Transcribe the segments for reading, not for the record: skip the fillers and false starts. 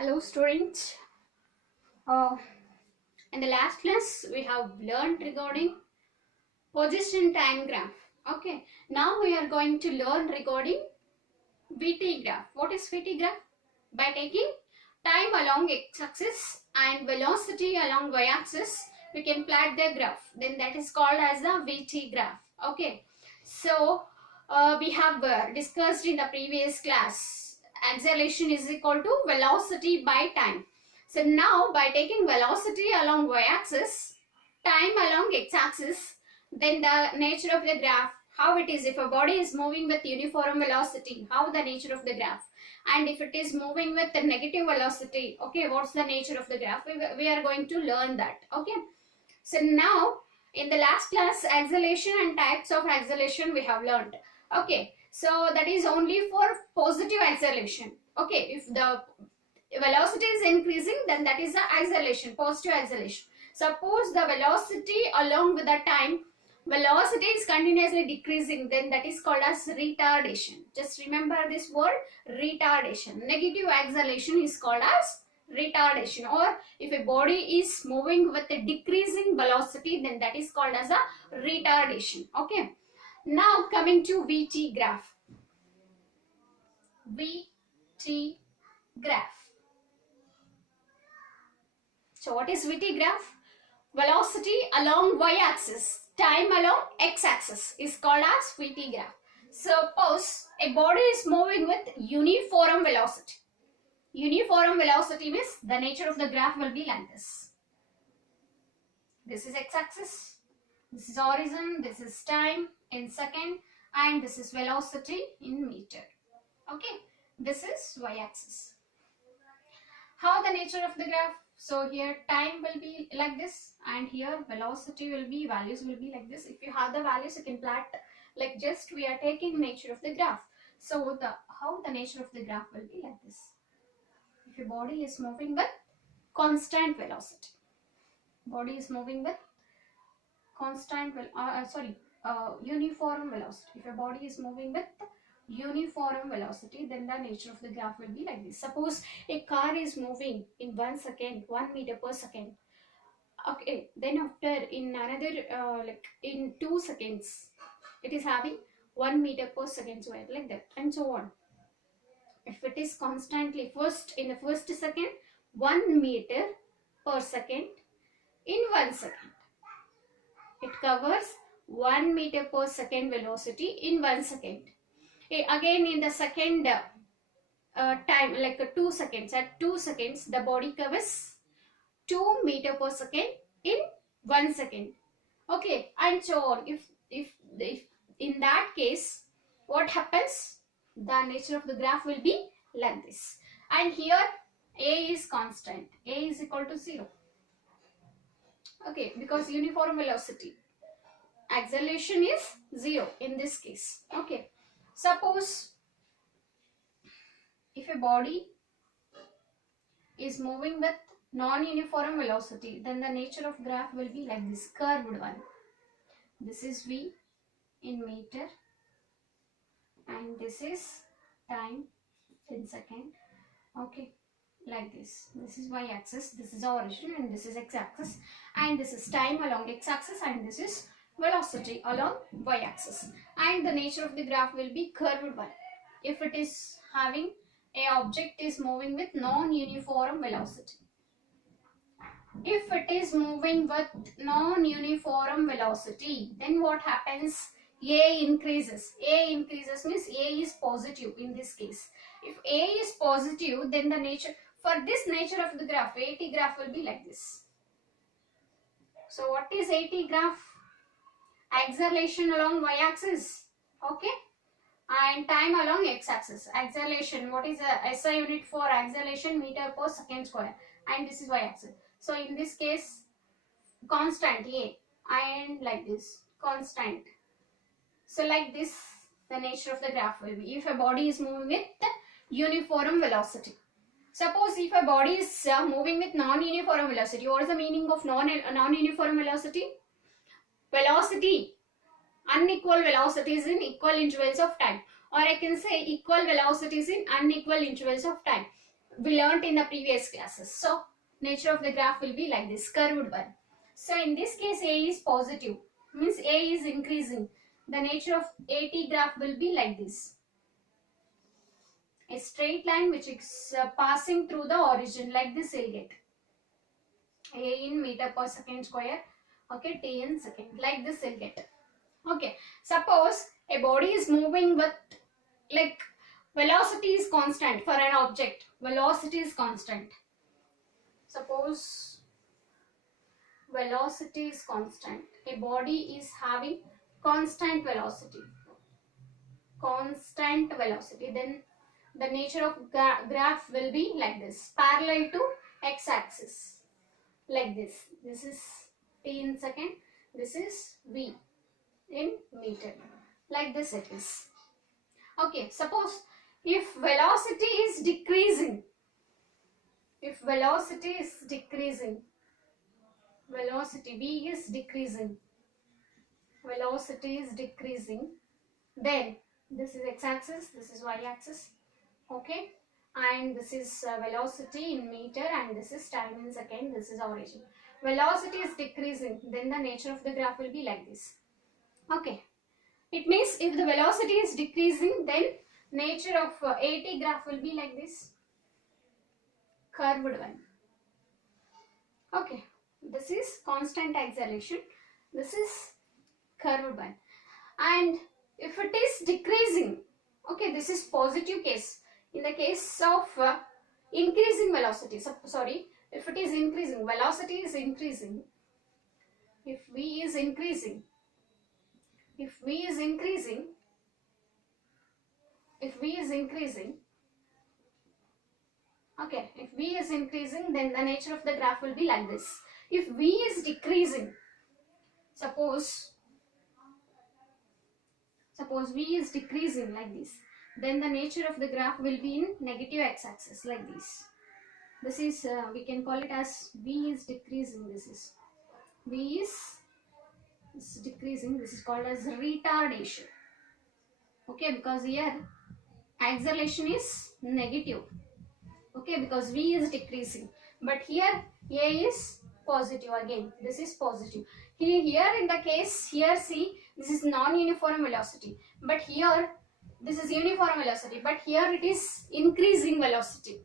Hello students. Uh, in the last class we have learned regarding position time graph. Okay. Now we are going to learn regarding VT graph. What is VT graph? By taking time along x-axis and velocity along y-axis, we can plot the graph. Then that is called as the VT graph. Okay. So we have discussed in the previous class, acceleration is equal to velocity by time. So now by taking velocity along y-axis, time along x-axis, then the nature of the graph, how it is, if a body is moving with uniform velocity, how the nature of the graph, and if it is moving with the negative velocity, okay, what's the nature of the graph, we are going to learn that. Okay, so now in the last class, acceleration and types of acceleration we have learned. Okay, so that is only for positive acceleration. Okay, if the velocity is increasing, then that is the acceleration, positive acceleration. Suppose the velocity along with the time, velocity is continuously decreasing, then that is called as retardation. Just remember this word, retardation. Negative acceleration is called as retardation. Or if a body is moving with a decreasing velocity, then that is called as a retardation. Okay, now coming to VT graph. VT graph. So what is VT graph? Velocity along y-axis, time along x-axis is called as VT graph. Suppose a body is moving with uniform velocity. Uniform velocity means the nature of the graph will be like this. This is x-axis, this is horizon, this is time in second, and this is velocity in meter. Okay, this is y-axis. How the nature of the graph? So here time will be like this, and here velocity will be, values will be like this. If you have the values, you can plot like just we are taking nature of the graph. So how the nature of the graph will be like this. If your body is moving with constant velocity, body is moving with uniform velocity. If your body is moving with uniform velocity, then the nature of the graph will be like this. Suppose a car is moving in 1 second, 1 meter per second. Okay, then after in another like in 2 seconds, it is having 1 meter per second, so like that, and so on. If it is constantly in the first second 1 meter per second in 1 second, it covers 1 meter per second velocity in 1 second. Again in the second time, like 2 seconds, at 2 seconds the body covers 2 meter per second in 1 second. Okay, and so on. If in that case, what happens? The nature of the graph will be like this. And here a is constant, a is equal to 0. Okay, because uniform velocity, acceleration is 0 in this case. Okay, suppose if a body is moving with non-uniform velocity, then the nature of graph will be like this, curved one. This is v in meter, and this is time in second. Okay, like this. This is y-axis, this is origin, and this is x-axis, and this is time along x-axis, and this is velocity along y-axis. And the nature of the graph will be curved one. If it is having a object is moving with non-uniform velocity. If it is moving with non-uniform velocity, then what happens? A increases. A increases means A is positive in this case. If A is positive, then the nature, for this nature of the graph, AT graph will be like this. So what is AT graph? Acceleration along y-axis. Okay. And time along x-axis. Acceleration, what is the SI unit for acceleration? Meter per second square. And this is y-axis. So in this case, constant A, and like this, constant. So like this, the nature of the graph will be if a body is moving with uniform velocity. Suppose if a body is moving with non-uniform velocity, what is the meaning of non-uniform velocity? Velocity, unequal velocities in equal intervals of time, or I can say equal velocities in unequal intervals of time. we learnt in the previous classes. So nature of the graph will be like this, curved one. So in this case A is positive, means A is increasing. The nature of AT graph will be like this, a straight line which is passing through the origin, like this you'll get. A in meter per second square, okay, T in second, like this you'll get. Okay, suppose a body is moving with, like, velocity is constant for an object, velocity is constant. Suppose velocity is constant, a body is having constant velocity, then the nature of graph will be like this, parallel to x-axis, like this. This is T in second, this is V in meter, like this it is. Okay, suppose if velocity is decreasing, velocity V is decreasing, then this is x-axis, this is y-axis, okay, and this is velocity in meter, and this is time in second, this is origin. Velocity is decreasing, then the nature of the graph will be like this. Okay, it means if the velocity is decreasing, then nature of AT graph will be like this, curved one. Okay, this is constant acceleration, this is curved one. And if it is decreasing, okay, this is positive case. In the case of increasing velocity, if it is increasing, velocity is increasing, if V is increasing, okay, if V is increasing, then the nature of the graph will be like this. If V is decreasing, suppose V is decreasing like this, then the nature of the graph will be in negative x-axis, like this. This is, we can call it as V is decreasing, this is V is decreasing, this is called as retardation. Okay, because here acceleration is negative, okay, because V is decreasing, but here A is positive, again this is positive. Here in the case, here see, this is non-uniform velocity, but here this is uniform velocity, but here it is increasing velocity.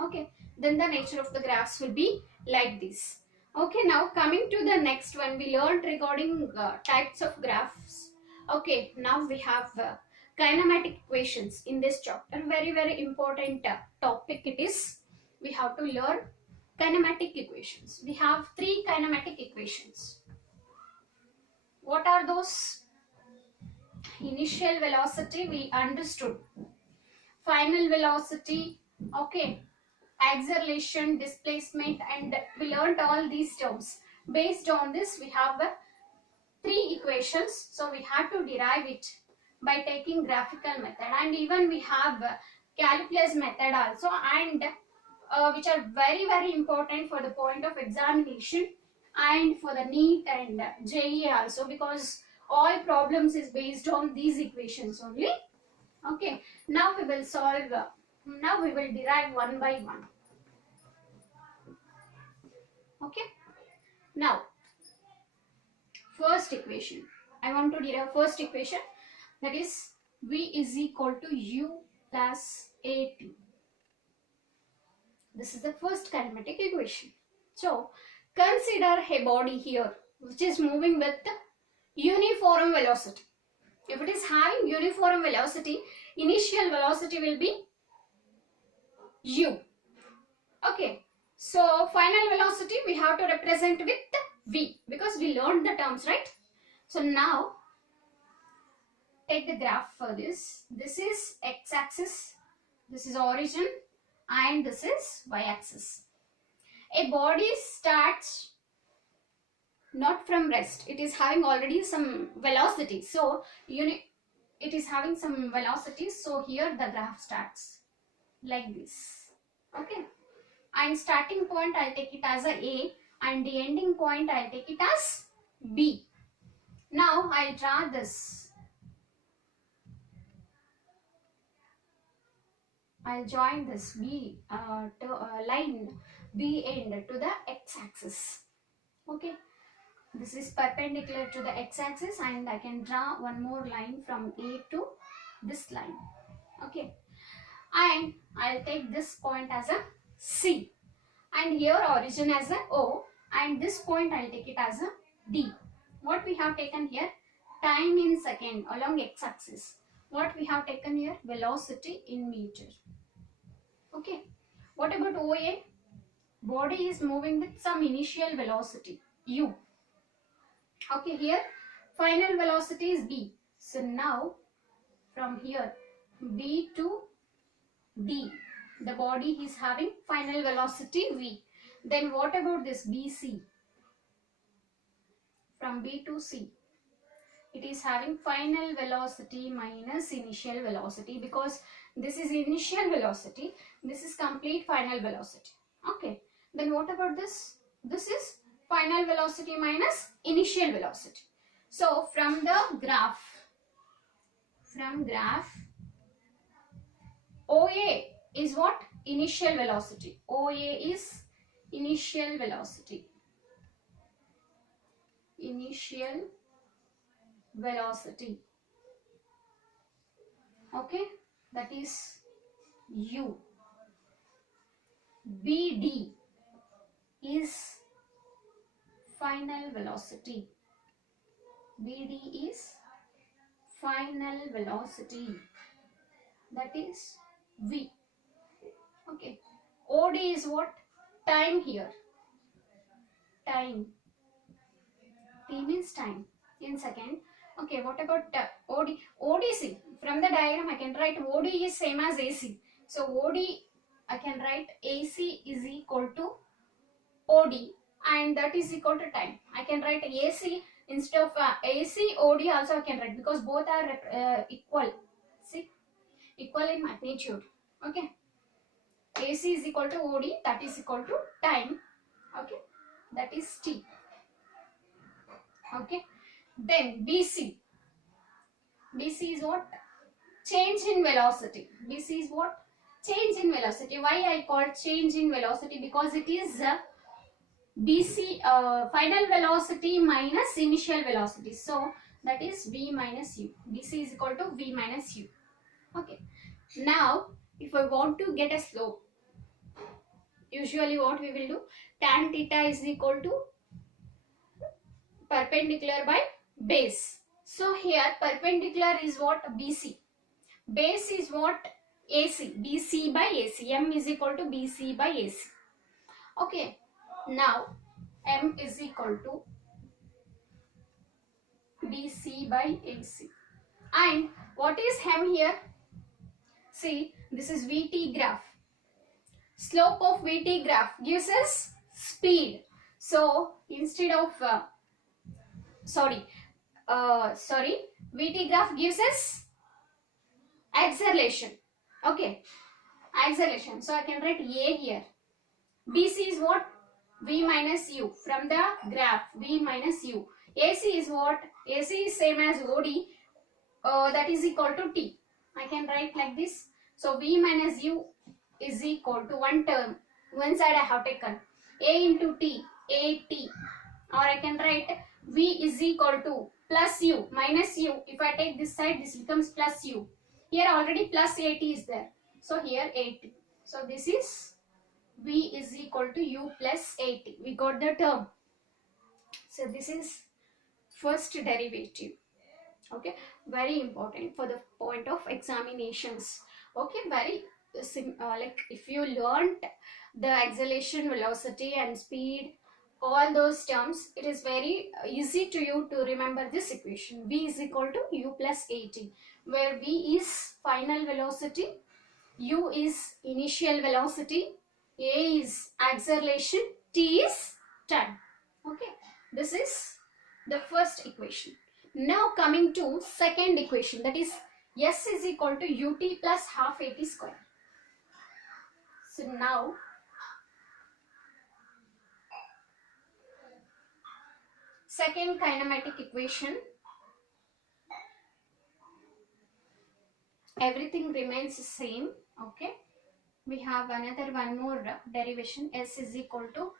Okay, then the nature of the graphs will be like this. Okay, now coming to the next one, we learned regarding types of graphs. Okay, now we have kinematic equations in this chapter. Very important topic it is. We have to learn kinematic equations. We have 3 kinematic equations. What are those? Initial velocity we understood, final velocity, okay, acceleration, displacement, and we learned all these terms. Based on this, we have 3 equations, so we have to derive it by taking graphical method, and even we have calculus method also, and which are very important for the point of examination and for the NEET and JEE also, because all problems is based on these equations only. Okay, now we will solve, now we will derive one by one. Okay, now first equation, I want to derive first equation, that is V is equal to U plus AT. This is the first kinematic equation. So consider a body here which is moving with uniform velocity. If it is having uniform velocity, initial velocity will be U. Okay, so final velocity we have to represent with V, because we learned the terms, right? So now take the graph for this. This is x-axis, this is origin, and this is y-axis. A body starts not from rest, it is having already some velocity, so it is having some velocity, so here the graph starts like this. Okay, and starting point I'll take it as A, and the ending point I'll take it as B. Now I'll draw this. I'll join this line B end to the x-axis. Okay, this is perpendicular to the x-axis, and I can draw one more line from A to this line. Okay, and I'll take this point as a C, and here origin as a O, and this point I'll take it as a D. What we have taken here? Time in second along x-axis. What we have taken here? Velocity in meter. Okay. What about OA? Body is moving with some initial velocity, U. Okay, here final velocity is B. So now from here B to D, the body is having final velocity V. Then what about this BC? From B to C, it is having final velocity minus initial velocity, because this is initial velocity, this is complete final velocity. Okay, then what about this? This is final velocity minus initial velocity. So from graph OA is what? Initial velocity. OA is initial velocity. Initial velocity. Okay, that is U. BD is final velocity. BD is final velocity, that is V. Okay, OD is what? Time here. Time. T means time in second. Okay, what about OD? ODC. From the diagram I can write OD is same as AC. So OD, I can write AC is equal to OD, and that is equal to time. I can write AC instead of AC, OD also I can write, because both are equal. See, equal in magnitude. Okay, AC is equal to OD, that is equal to time. Okay, that is T. Okay, then BC. BC is what? Change in velocity. BC is what? Change in velocity. Why I call change in velocity? Because it is BC final velocity minus initial velocity. So that is V minus U. BC is equal to V minus U. Okay. Now if I want to get a slope, usually what we will do? Tan theta is equal to perpendicular by base. So here perpendicular is what? BC. Base is what? AC. BC by AC. M is equal to BC by AC. Okay. Now M is equal to BC by AC. And what is M here? See, this is VT graph. Slope of VT graph gives us speed. So instead of VT graph gives us acceleration. Okay, acceleration. So I can write A here. BC is what? V minus U. From the graph, V minus U. AC is what? AC is same as OD. That is equal to T. I can write like this. So V minus U is equal to one term. One side I have taken A into T, AT. Or I can write V is equal to plus U minus U. If I take this side, this becomes plus U. Here already plus AT is there. So here AT. So this is V is equal to U plus AT. We got the term. So this is first derivative. Okay, very important for the point of examinations. Okay, very like if you learnt the acceleration, velocity and speed, all those terms, it is very easy to you to remember this equation. V is equal to U plus AT, where V is final velocity, U is initial velocity, A is acceleration, T is time. Okay, this is the first equation. Now coming to second equation, that is S is equal to UT plus half AT square. So now second kinematic equation, everything remains the same. Okay, we have another one more derivation. S is equal to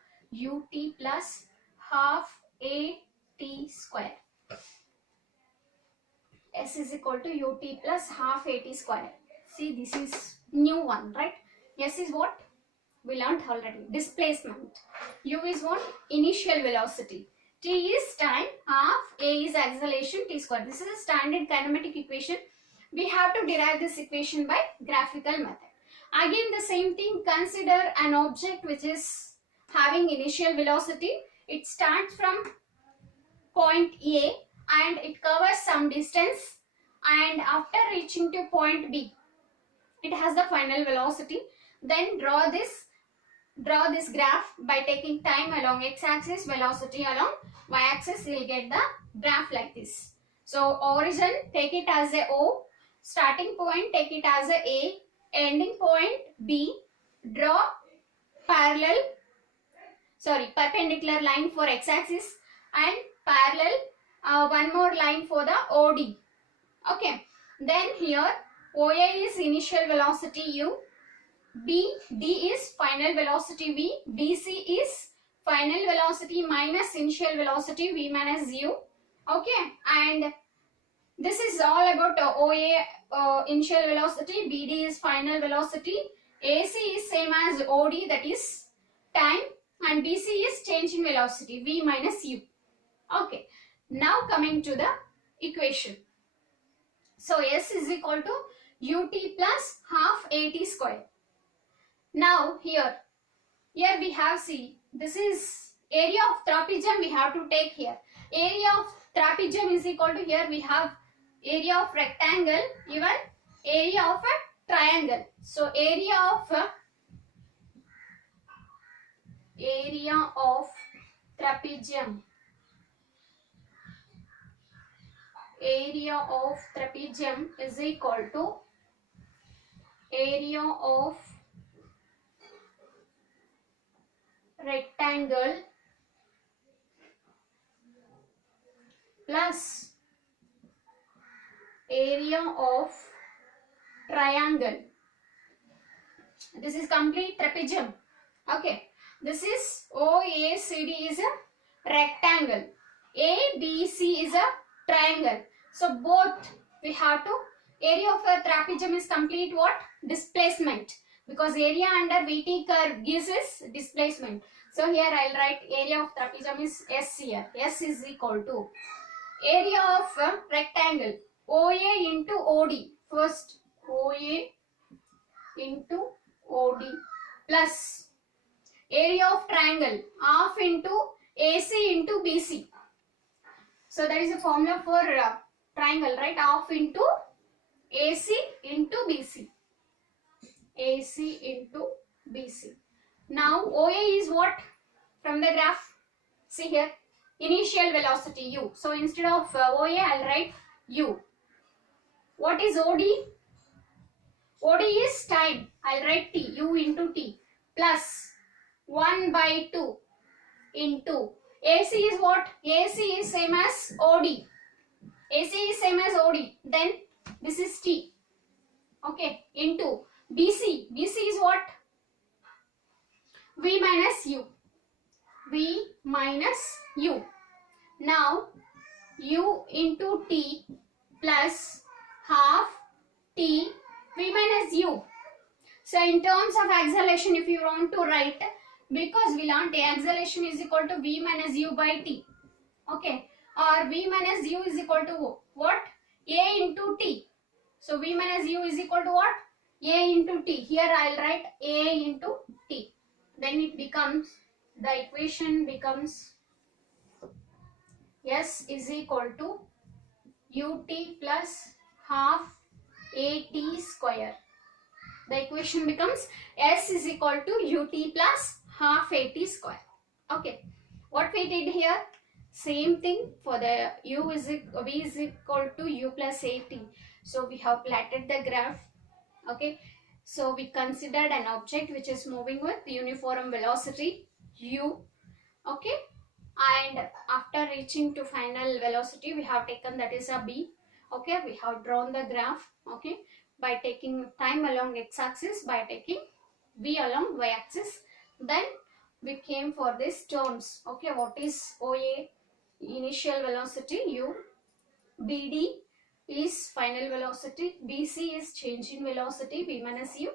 ut plus half a t square. S is equal to ut plus half a t square. See, this is new one, right? S is what? We learned already. Displacement. U is what? Initial velocity. T is time, half A is acceleration, T square. This is a standard kinematic equation. We have to derive this equation by graphical method. Again the same thing, consider an object which is having initial velocity. It starts from point A and it covers some distance, and after reaching to point B, it has the final velocity. Then draw this graph by taking time along x-axis, velocity along y-axis. You will get the graph like this. So origin, take it as a O, starting point take it as a ending point B. Draw perpendicular line for x-axis and parallel one more line for the OD. Okay, then here OA is initial velocity U, D is final velocity V, BC is final velocity minus initial velocity V minus U. Okay, and this is all about OA initial velocity, BD is final velocity, AC is same as OD, that is time, and BC is change in velocity V minus U. Okay, now coming to the equation. So S is equal to ut plus half at square. Now here we have, see, this is area of trapezium we have to take here. Area of trapezium is equal to, here we have area of rectangle, even area of a triangle. So area of trapezium, area of trapezium is equal to area of rectangle plus area of triangle. This is complete trapezium. Okay, this is OACD is a rectangle, ABC is a triangle. So both we have to, area of a trapezium is complete what? Displacement, because area under VT curve gives us displacement. So here I'll write area of trapezium is S here. S is equal to area of rectangle OA into OD. First OA into OD plus area of triangle half into AC into BC. So that is a formula for triangle, right? Half into AC into BC. AC into BC. Now OA is what? From the graph, see here, initial velocity U. So instead of OA I'll write U. What is OD? OD is time. I'll write T, U into T, plus 1 by 2 into AC is what? AC is same as OD. AC is same as OD. Then this is T. Okay, into BC. BC is what? V minus U. V minus U. Now U into T plus half T V minus U. So in terms of acceleration, if you want to write, because we learned acceleration is equal to V minus U by T. Okay, or V minus U is equal to what? A into T. So V minus U is equal to what? A into T. Here I'll write A into T. Then it becomes, the equation becomes S is equal to ut plus half at square. The equation becomes S is equal to ut plus half at square. Okay, what we did here, same thing for the V is equal to U plus at. So we have plotted the graph. Okay, so we considered an object which is moving with uniform velocity U. Okay, and after reaching to final velocity we have taken, that is a B. Okay, we have drawn the graph. Okay, by taking time along x-axis, by taking v along y-axis. Then we came for these terms. Okay, what is OA? Initial velocity u. BD is final velocity. BC is change in velocity, v minus u.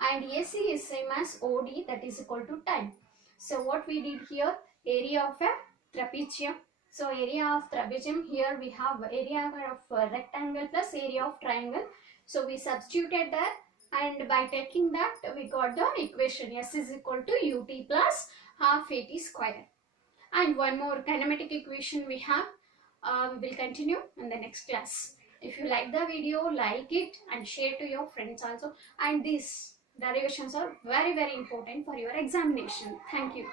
And AC is same as OD, that is equal to time. So what we did here, area of a trapezium. So area of trapezium, here we have area of rectangle plus area of triangle. So we substituted that, and by taking that we got the equation S is equal to UT plus half AT square. And one more kinematic equation we have. We will continue in the next class. If you like the video, like it and share to your friends also. And these derivations are very important for your examination. Thank you.